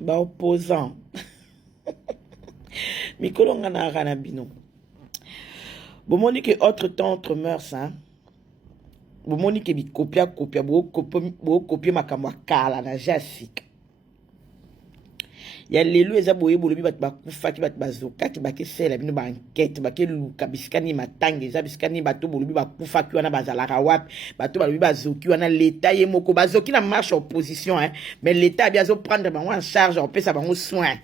Ba opposant. Mikolonga na ranabino. Bomoni que autre temps, autre mœurs, hein. Bomoni que bi copia, copier ma kamwa kala na jasik. Ya lelu eza boye bolobi bat bakufa ki bat bazoka ki bake sela bino ba enquête bake luka biskani matangi eza biskani bato bolobi bakufa ki wana bazalaka wapi bato balobi bazoki wana l'état ye moko bazoki na marche opposition hein mais l'état bien zo prendre bango en charge on pesa bango soin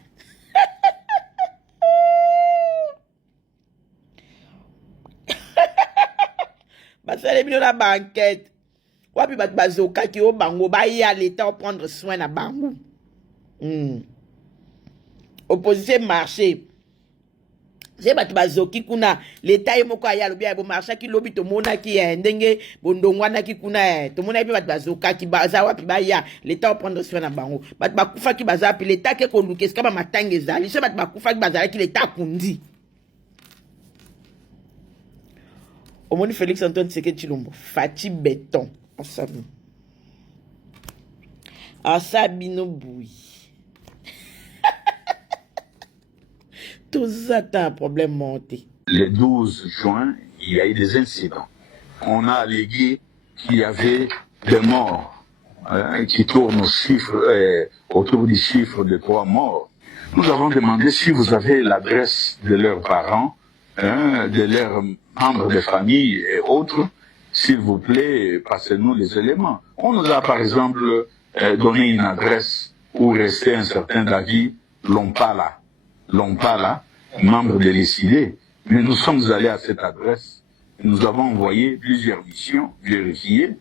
basale bino na ba enquête wapi bat bazoka ki o bango ba ya l'état o prendre soin na bango opposition marché c'est batu bazoki kuna l'état ye moko aya lobi ya bo marché ki lobi to mona ki ndenge bondongwana ki kuna to mona pe batu bazoka ki baza wapi ba ya l'état va prendre soin na bango batu bakufa ki baza pi l'état ke ko luke ska ba matanga ezali c'est batu bakufa ki baza ki l'état kundi omoni Félix Antoine Tshisekedi Tshilombo Fati Béton asabi no bui. Tout ça a un problème monté. Le 12 juin, il y a eu des incidents. On a allégué qu'il y avait des morts qui tournent aux chiffres, autour du chiffre de 3 morts. Nous avons demandé si vous avez l'adresse de leurs parents, de leurs membres de famille et autres. S'il vous plaît, passez-nous les éléments. On nous a par exemple donné une adresse où restait un certain David Lompala. Lompala, membre de l'ECD, mais nous sommes allés à cette adresse, nous avons envoyé plusieurs missions vérifiées,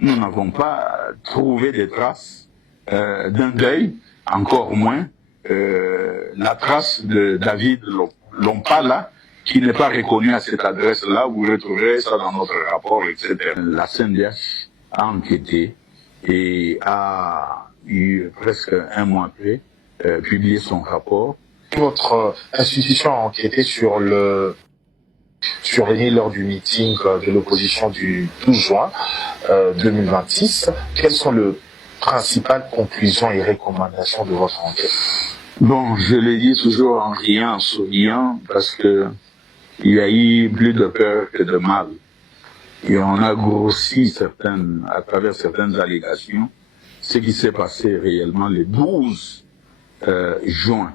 nous n'avons pas trouvé de traces d'un deuil, encore moins la trace de David Lompala, qui n'est pas reconnu à cette adresse-là, vous retrouverez ça dans notre rapport, etc. La CNDH a enquêté et a eu presque un mois après publié son rapport. Votre institution a enquêté sur survenu lors du meeting de l'opposition du 12 juin 2026. Quelles sont les principales conclusions et recommandations de votre enquête? Bon, je le dis toujours en riant, en souriant, parce que il y a eu plus de peur que de mal. Et on a grossi à travers certaines allégations, ce qui s'est passé réellement le 12 juin.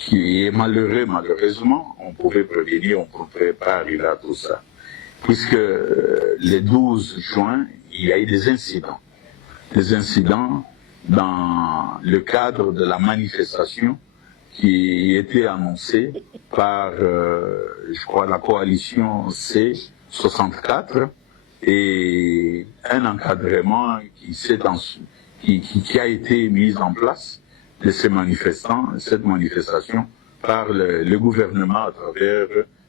Qui est malheureux, malheureusement, on pouvait prévenir, on ne pouvait pas arriver à tout ça. Puisque le 12 juin, il y a eu des incidents. Des incidents dans le cadre de la manifestation qui était annoncée par, je crois, la coalition C64 et un encadrement qui a été mis en place de ces manifestants, cette manifestation, par le gouvernement à travers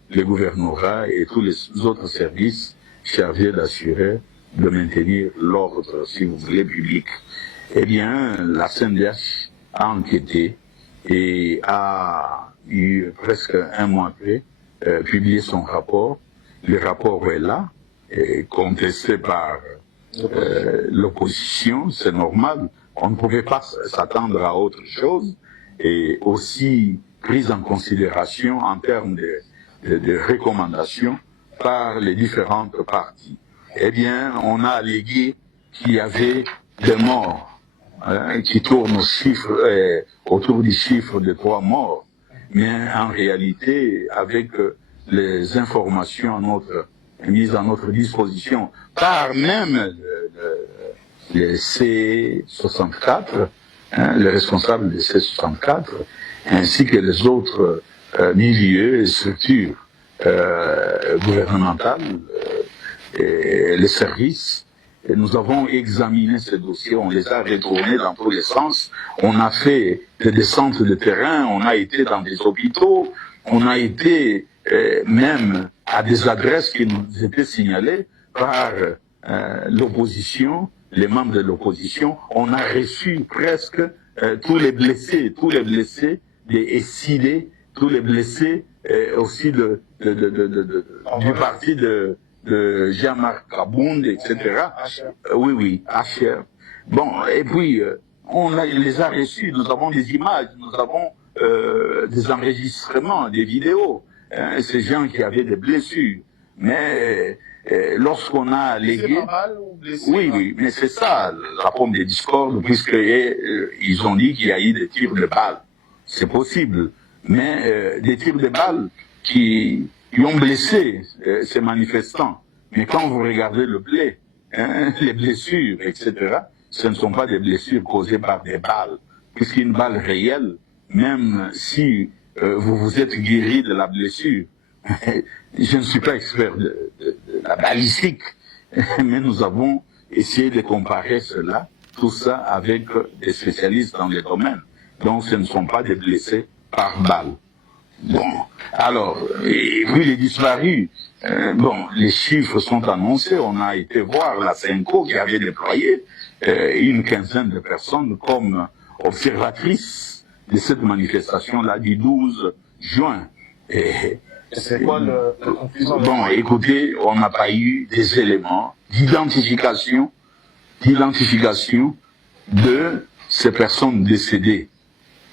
le gouvernorat et tous les autres services chargés d'assurer, de maintenir l'ordre, si vous voulez, public. Eh bien, la CNDH a enquêté et a eu presque un mois après publié son rapport. Le rapport est là, contesté par l'opposition, c'est normal. On ne pouvait pas s'attendre à autre chose et aussi prise en considération en termes de recommandations par les différentes parties. Eh bien, on a allégué qu'il y avait des morts qui tournent autour du chiffre de 3 morts. Mais en réalité, avec les informations mises à notre disposition par même les C64, les responsables des C64, ainsi que les autres milieux et structures gouvernementales et les services. Et nous avons examiné ces dossiers, on les a retournés dans tous les sens, on a fait des descentes de terrain, on a été dans des hôpitaux, on a été même à des adresses qui nous étaient signalées par l'opposition, les membres de l'opposition. On a reçu presque tous les blessés des SID, tous les blessés aussi du parti de Jean-Marc Kabound, etc. Oui, HR. Bon, et puis les a reçus, nous avons des images, nous avons des enregistrements, des vidéos. Hein, ces gens qui avaient des blessures. Mais lorsqu'on a légué... Oui, mais c'est ça, la forme des discordes, puisqu'ils ont dit qu'il y a eu des tirs de balles. C'est possible. Mais des tirs de balles qui ont blessé ces manifestants. Mais quand vous regardez le blé, hein, les blessures, etc., ce ne sont pas des blessures causées par des balles. Puisqu'une balle réelle, même si vous vous êtes guéri de la blessure, je ne suis pas expert de la balistique, mais nous avons essayé de comparer cela, tout ça avec des spécialistes dans les domaines. Donc ce ne sont pas des blessés par balle. Bon, alors, et puis les disparus, les chiffres sont annoncés, on a été voir la CENCO qui avait déployé une quinzaine de personnes comme observatrices de cette manifestation-là du 12 juin. Et c'est quoi le conclusion? Bon, écoutez, on n'a pas eu des éléments d'identification de ces personnes décédées.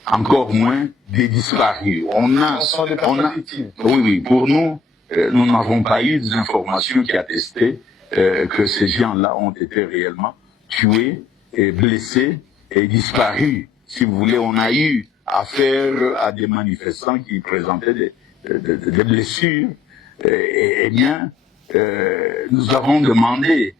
Encore moins des disparus. Oui, pour nous, nous n'avons pas eu des informations qui attestaient que ces gens-là ont été réellement tués et blessés et disparus. Si vous voulez, on a eu affaire à des manifestants qui présentaient des blessures. Eh bien, nous avons demandé